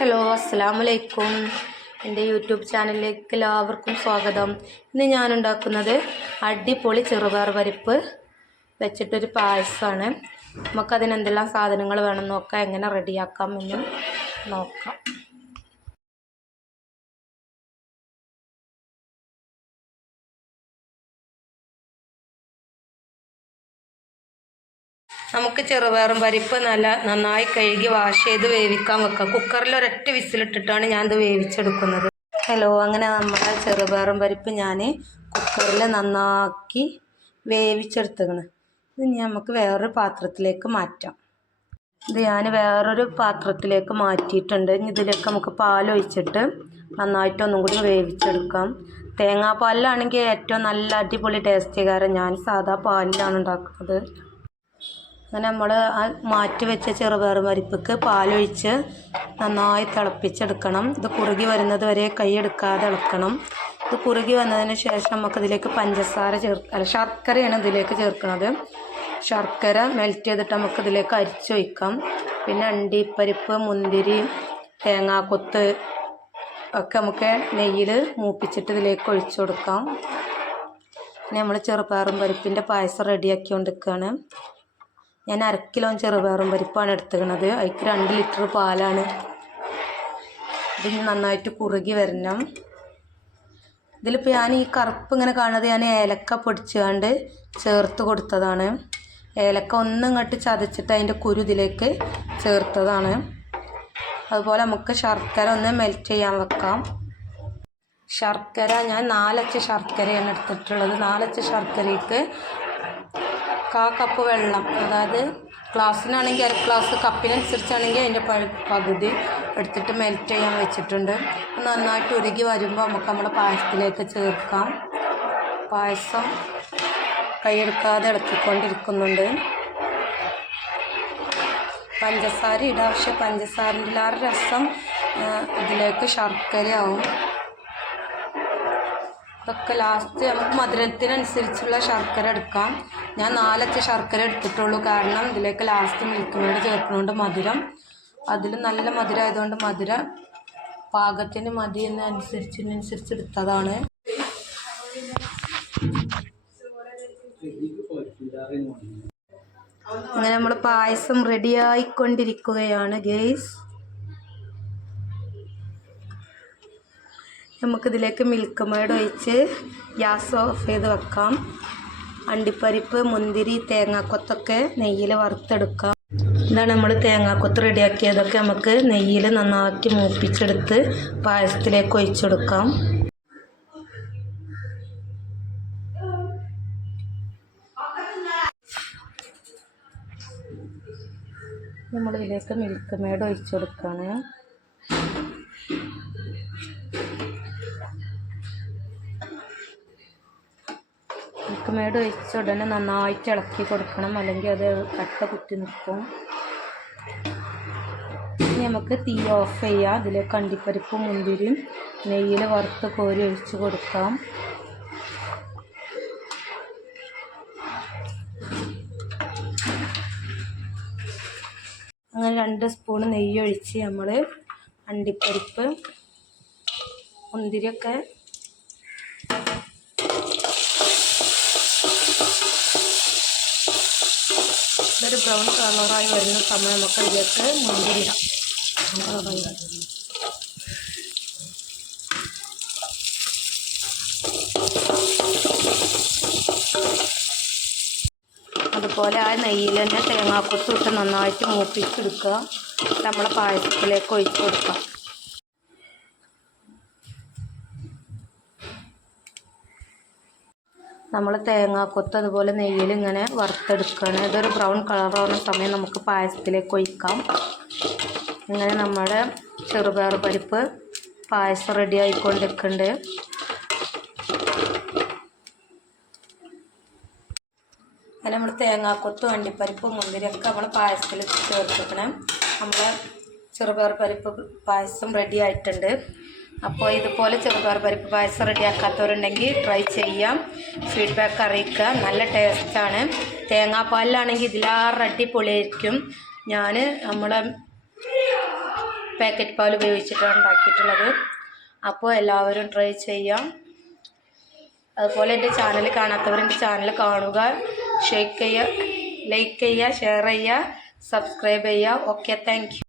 Hello, അസ്സലാമു അലൈക്കും. എൻ്റെ യൂട്യൂബ് ചാനലിലേക്ക് എല്ലാവർക്കും സ്വാഗതം. ഇന്ന് ഞാൻ ഉണ്ടാക്കുന്നത് അടിപൊളി ചെറുപയർ പരിപ്പ് വെച്ചിട്ടൊരു പായസമാണ്. നമുക്കതിന് എന്തെല്ലാം സാധനങ്ങൾ വേണം നോക്കാം, എങ്ങനെ റെഡിയാക്കാം എന്നും നോക്കാം. നമുക്ക് ചെറുപയറും പരിപ്പ് നന്നായി കഴുകി വാഷ് ചെയ്ത് വേവിക്കാൻ വെക്കാം. കുക്കറിൽ ഒരൊറ്റ വിസിലിട്ടിട്ടാണ് ഞാനിത് വേവിച്ചെടുക്കുന്നത്. ഹലോ, അങ്ങനെ നമ്മുടെ ചെറുപയറും പരിപ്പ് ഞാൻ കുക്കറിൽ നന്നാക്കി വേവിച്ചെടുത്തതാണ്. ഇത് നമുക്ക് വേറൊരു പാത്രത്തിലേക്ക് മാറ്റാം. ഇത് ഞാൻ വേറൊരു പാത്രത്തിലേക്ക് മാറ്റിയിട്ടുണ്ട്. ഇതിലേക്ക് നമുക്ക് പാലൊഴിച്ചിട്ട് നന്നായിട്ടൊന്നും കൂടി വേവിച്ചെടുക്കാം. തേങ്ങാപ്പാലിലാണെങ്കിൽ ഏറ്റവും നല്ല അടിപൊളി ടേസ്റ്റ് കാരണം ഞാൻ സാധാ പാലിലാണ് ഉണ്ടാക്കുന്നത്. അങ്ങനെ നമ്മൾ ആ മാറ്റി വെച്ച ചെറുപയർ പരിപ്പിക്ക് പാലൊഴിച്ച് നന്നായി തിളപ്പിച്ചെടുക്കണം. ഇത് കുറുകി വരുന്നത് വരെ കൈയെടുക്കാതെ ഇളക്കണം. ഇത് കുറുകി വന്നതിന് ശേഷം നമുക്കിതിലേക്ക് ശർക്കരയാണ് ഇതിലേക്ക് ചേർക്കുന്നത്. ശർക്കര മെൽറ്റ് ചെയ്തിട്ട് നമുക്കിതിലേക്ക് അരിച്ചൊഴിക്കാം. പിന്നെ അണ്ടിപ്പരിപ്പ്, മുന്തിരി, തേങ്ങാക്കൊത്ത് ഒക്കെ നമുക്ക് നെയ്യിൽ മൂപ്പിച്ചിട്ട് ഇതിലേക്ക് ഒഴിച്ചു കൊടുക്കാം. പിന്നെ നമ്മൾ ചെറുപയറും പരിപ്പിൻ്റെ പായസം റെഡിയാക്കി കൊണ്ടിരിക്കുകയാണ്. ഞാൻ 1/2 കിലോ ചെറുപയറും പരിപ്പാണ് എടുത്തിരിക്കുന്നത്. അതിക്ക് 2 ലിറ്റർ പാലാണ്. ഇതിന് നന്നായിട്ട് കുറുകി വരണം. ഇതിലിപ്പോൾ ഞാൻ ഈ കറുപ്പ് ഇങ്ങനെ കാണുന്നത് ഞാൻ ഏലക്ക പൊടിച്ചുകൊണ്ട് ചേർത്ത് കൊടുത്തതാണ്. ഏലക്ക ഒന്നിങ്ങോട്ട് ചതച്ചിട്ട് അതിൻ്റെ കുരു ഇതിലേക്ക് ചേർത്തതാണ്. അതുപോലെ നമുക്ക് ശർക്കര ഒന്ന് മെൽറ്റ് ചെയ്യാൻ വെക്കാം. ശർക്കര ഞാൻ 4 അച്ച് ശർക്കരയാണ് എടുത്തിട്ടുള്ളത്. 4 അച്ച് ശർക്കരയ്ക്ക് 1/4 കപ്പ് വെള്ളം, അതായത് ഗ്ലാസ്സിനാണെങ്കിൽ 1/2 ഗ്ലാസ്, കപ്പിനനുസരിച്ചാണെങ്കിൽ അതിൻ്റെ പകുതി എടുത്തിട്ട് മെൽറ്റ് ചെയ്യാൻ വെച്ചിട്ടുണ്ട്. നന്നായിട്ട് ഉരുകി വരുമ്പോൾ നമുക്ക് നമ്മുടെ പായസത്തിലേക്ക് ചേർക്കാം. പായസം കൈയെടുക്കാതെ ഇളക്കിക്കൊണ്ടിരിക്കുന്നുണ്ട്. പഞ്ചസാര ഇടാം, പക്ഷെ പഞ്ചസാരൻ്റെ രസം ഇതിലേക്ക് ശർക്കരയാവും. ഇതൊക്കെ ലാസ്റ്റ് നമുക്ക് മധുരത്തിനനുസരിച്ചുള്ള ശർക്കര എടുക്കാം. ഞാൻ 4 അച്ച് ശർക്കര എടുത്തിട്ടുള്ളൂ, കാരണം ഇതിലേക്ക് ലാസ്റ്റ് മിൽക്ക് മെയ്ഡ് ചേർക്കുന്നതുകൊണ്ട് മധുരം അതിൽ നല്ല മധുരം ആയതുകൊണ്ട് മധുരം പാകത്തിന് മതി എന്നനുസരിച്ച് എടുത്തതാണ്. അങ്ങനെ നമ്മൾ പായസം റെഡിയായിക്കൊണ്ടിരിക്കുകയാണ് ഗെയ്സ്. നമുക്കിതിലേക്ക് മിൽക്ക് മെയ്ഡ് ഒഴിച്ച് ഗ്യാസ് ഓഫ് ചെയ്ത് വെക്കാം. അണ്ടിപ്പരിപ്പ്, മുന്തിരി, തേങ്ങാക്കൊത്തൊക്കെ നെയ്യിൽ വറുത്തെടുക്കാം. ഇതാണ് നമ്മൾ തേങ്ങാക്കൊത്ത് റെഡിയാക്കിയതൊക്കെ നമുക്ക് നെയ്യിൽ നന്നാക്കി മൂപ്പിച്ചെടുത്ത് പായസത്തിലേക്ക് ഒഴിച്ചെടുക്കാം. നമ്മളിതിലേക്ക് മിൽക്ക് മെയ്ഡ് ഒഴിച്ചെടുക്കുകയാണ്. മിൽക്ക് മെയ്ഡ് ഒഴിച്ച ഉടനെ നന്നായിട്ട് ഇളക്കി കൊടുക്കണം, അല്ലെങ്കിൽ അത് കട്ട കുത്തി നിൽക്കും. ഇനി നമുക്ക് തീ ഓഫ് ചെയ്യാം. അതിലേക്ക് അണ്ടിപ്പരിപ്പും മുന്തിരിയും നെയ്യിൽ വറുത്ത് കോരി ഒഴിച്ച് കൊടുക്കാം. അങ്ങനെ 2 സ്പൂൺ നെയ്യ് ഒഴിച്ച് നമ്മൾ അണ്ടിപ്പരിപ്പ്, മുന്തിരിയൊക്കെ ഇതൊരു ബ്രൗൺ കളറായി വരുന്ന സമയം നമുക്ക് ഇതിലേക്ക് മുന്തിരി ഇടാം. അതുപോലെ ആ നെയ്യിൽ തന്നെ തേങ്ങാക്കൊത്ത് ഇട്ട് നന്നായിട്ട് മൂപ്പിച്ചെടുക്കുക. നമ്മളെ പായസത്തിലേക്ക് ഒഴിച്ച് കൊടുക്കാം. നമ്മൾ തേങ്ങാക്കൊത്ത് അതുപോലെ നെയ്യിൽ ഇങ്ങനെ വറുത്തെടുക്കുകയാണ്. ഇതൊരു ബ്രൗൺ കളറാവുന്ന സമയം നമുക്ക് പായസത്തിലേക്ക് ഒഴിക്കാം. ഇങ്ങനെ നമ്മുടെ ചെറുപയർ പരിപ്പ് പായസം റെഡി ആയിക്കൊണ്ടിരിക്കുന്നുണ്ട്. അങ്ങനെ നമ്മൾ തേങ്ങാക്കൊത്തും അണ്ടിപ്പരിപ്പും മുന്തിരിയൊക്കെ നമ്മൾ പായസത്തിൽ ചേർത്തിക്കണം. നമ്മൾ ചെറുപയർ പരിപ്പ് പായസം റെഡി ആയിട്ടുണ്ട്. അപ്പോൾ ഇതുപോലെ ചെറുപയർ പരിപ്പ് പായസം റെഡിയാക്കാത്തവരുണ്ടെങ്കിൽ ട്രൈ ചെയ്യാം. ഫീഡ്ബാക്ക് അറിയിക്കുക. നല്ല ടേസ്റ്റാണ്. തേങ്ങാപ്പാലിലാണെങ്കിൽ ഇതിലേറെ അടിപൊളിയായിരിക്കും. ഞാൻ നമ്മുടെ പാക്കറ്റ് പാൽ ഉപയോഗിച്ചിട്ടാണ് ഉണ്ടാക്കിയിട്ടുള്ളത്. അപ്പോൾ എല്ലാവരും ട്രൈ ചെയ്യാം. അതുപോലെ എൻ്റെ ചാനൽ കാണാത്തവർ എൻ്റെ ചാനൽ കാണുക, ലൈക്ക് ചെയ്യുക, ഷെയർ ചെയ്യുക, സബ്സ്ക്രൈബ് ചെയ്യുക. Okay, thank you.